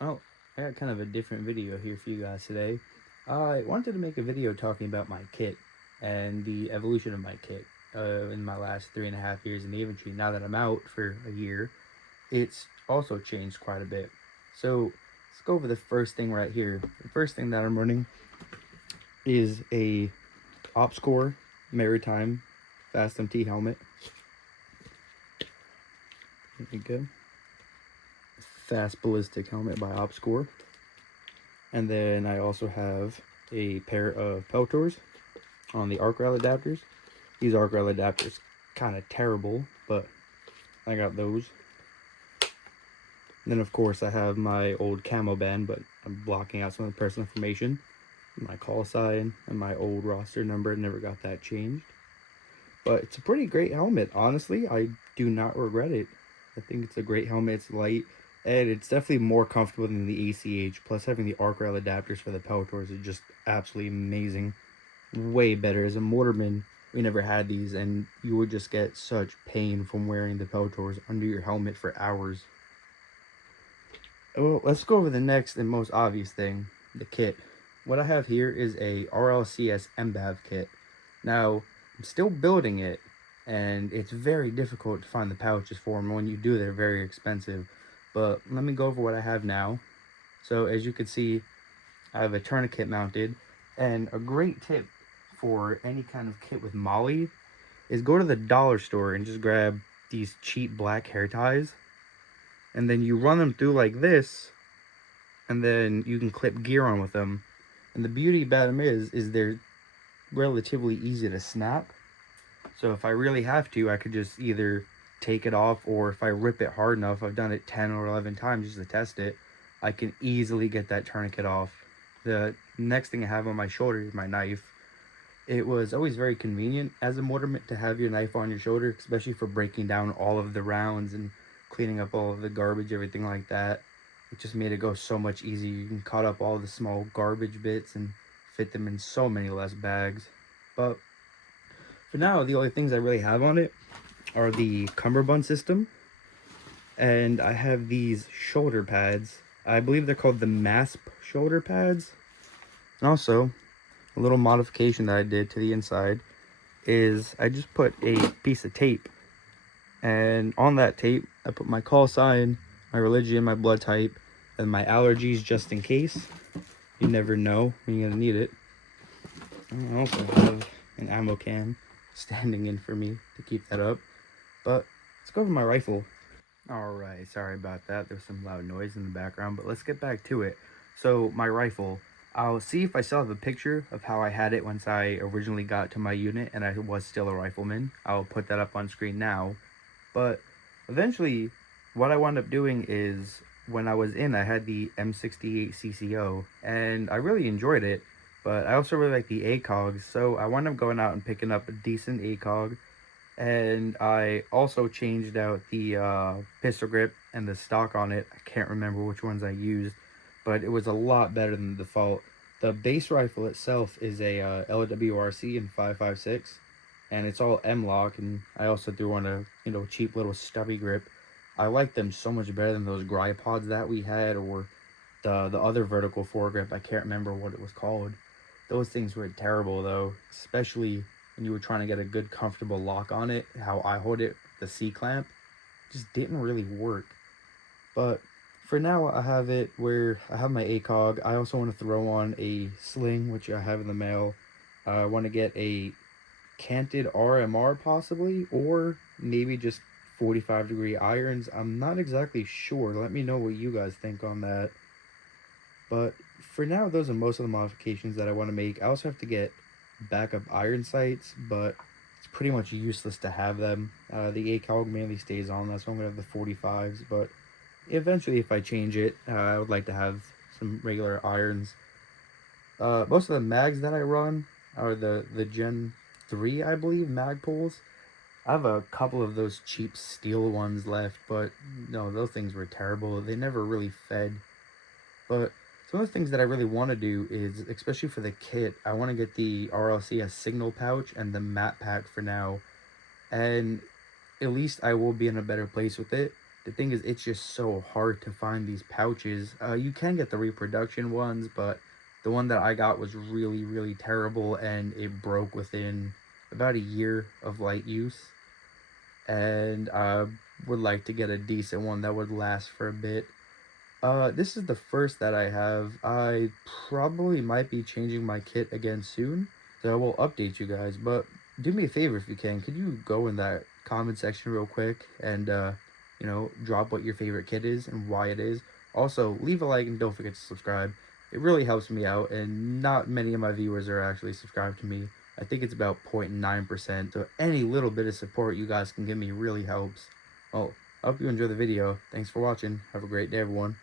Oh, I got kind of a different video here for you guys today. I wanted to make a video talking about my kit and the evolution of my kit in my last 3.5 years in the infantry. Now that I'm out for a year, it's also changed quite a bit. So let's go over the first thing right here. The first thing that I'm running is a OpsCore Maritime Fast MT helmet. There you go. Fast Ballistic helmet by OpsCore. And then I also have a pair of peltors on the arc rail adapters. These arc rail adapters kind of terrible, but I got those. And then of course I have my old camo band, but I'm blocking out some of the personal information. My call sign and my old roster number, never got that changed. But it's a pretty great helmet, honestly. I do not regret it. I think it's a great helmet. It's light, and it's definitely more comfortable than the ACH. Plus, having the arc rail adapters for the peltors is just absolutely amazing. Way better. As a mortarman, we never had these, and you would just get such pain from wearing the peltors under your helmet for hours. Well, let's go over the next and most obvious thing, the kit. What I have here is a rlcs mbav kit. Now, I'm still building it, and it's very difficult to find the pouches for them. When you do, they're very expensive. But let me go over what I have now. So as you can see, I have a tourniquet mounted, and a great tip for any kind of kit with molly is go to the dollar store and just grab these cheap black hair ties, and then you run them through like this, and then you can clip gear on with them. And the beauty about them is they're relatively easy to snap. So if I really have to, I could just either take it off, or if I rip it hard enough, I've done it 10 or 11 times just to test it, I can easily get that tourniquet off. The next thing I have on my shoulder is my knife. It was always very convenient as a mortarman to have your knife on your shoulder, especially for breaking down all of the rounds and cleaning up all of the garbage, everything like that. It just made it go so much easier. You can cut up all the small garbage bits and fit them in so many less bags. But for now, the only things I really have on it are the cummerbund system, and I have these shoulder pads. I believe they're called the MASP shoulder pads. And also, a little modification that I did to the inside is I just put a piece of tape, and on that tape I put my call sign, my religion, my blood type, and my allergies, just in case. You never know when you're gonna need it. And I also have an ammo can standing in for me to keep that up. But let's go over my rifle. Alright, sorry about that. There's some loud noise in the background, but let's get back to it. So, my rifle. I'll see if I still have a picture of how I had it once I originally got to my unit and I was still a rifleman. I'll put that up on screen now. But eventually, what I wound up doing is, when I was in, I had the M68 CCO, and I really enjoyed it. But I also really like the ACOGs, so I wound up going out and picking up a decent ACOG. And I also changed out the pistol grip and the stock on it. I can't remember which ones I used, but it was a lot better than the default. The base rifle itself is a lwrc in 5.56, and it's all M-lock, and I also threw on a cheap little stubby grip. I like them so much better than those Grypods that we had, or the other vertical foregrip. I can't remember what it was called. Those things were terrible though, especially when you were trying to get a good comfortable lock on it. How I hold it, the C-clamp, just didn't really work. But for now, I have it where I have my ACOG. I also want to throw on a sling, which I have in the mail. I want to get a canted RMR possibly, or maybe just 45-degree irons. I'm not exactly sure. Let me know what you guys think on that. But for now, those are most of the modifications that I want to make. I also have to get backup iron sights, but it's pretty much useless to have them. The ACOG mainly stays on, that's why I'm going to have the 45s, but eventually if I change it, I would like to have some regular irons. Most of the mags that I run are the Gen 3, I believe, mag pulls. I have a couple of those cheap steel ones left, but no, those things were terrible. They never really fed. But some of the things that I really want to do is, especially for the kit, I want to get the rlcs signal pouch and the map pack for now. And at least I will be in a better place with it. the thing is, it's just so hard to find these pouches. You can get the reproduction ones, but the one that I got was really, really terrible, and it broke within about a year of light use. And I would like to get a decent one that would last for a bit. This is the first that I have. I probably might be changing my kit again soon, so I will update you guys. But do me a favor if you can. Could you go in that comment section real quick and drop what your favorite kit is and why it is. Also, leave a like and don't forget to subscribe. It really helps me out, and not many of my viewers are actually subscribed to me. I think it's about 0.9%, so any little bit of support you guys can give me really helps. Well, I hope you enjoy the video. Thanks for watching. Have a great day, everyone.